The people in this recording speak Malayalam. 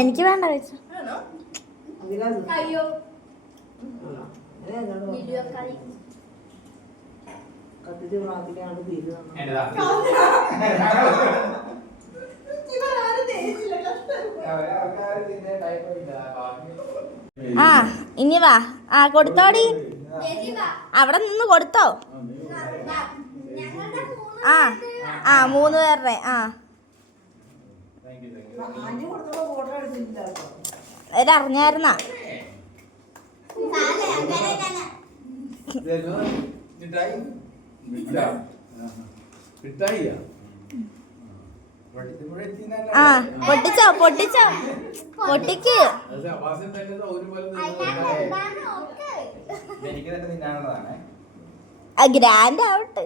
എനിക്ക് വേണ്ട കഴിച്ചു. ആ ഇനി വാ. ആ കൊടുത്തോടി, അവിടെ നിന്ന് കൊടുത്തോ. ആ ആ 3 പേരുടെ. ആ ഇതറിഞ്ഞായിരുന്നാ? ആ പൊട്ടിച്ചോ പൊട്ടിച്ചോ പൊട്ടിക്ക്. ഗ്രാൻഡ് ആവട്ടെ.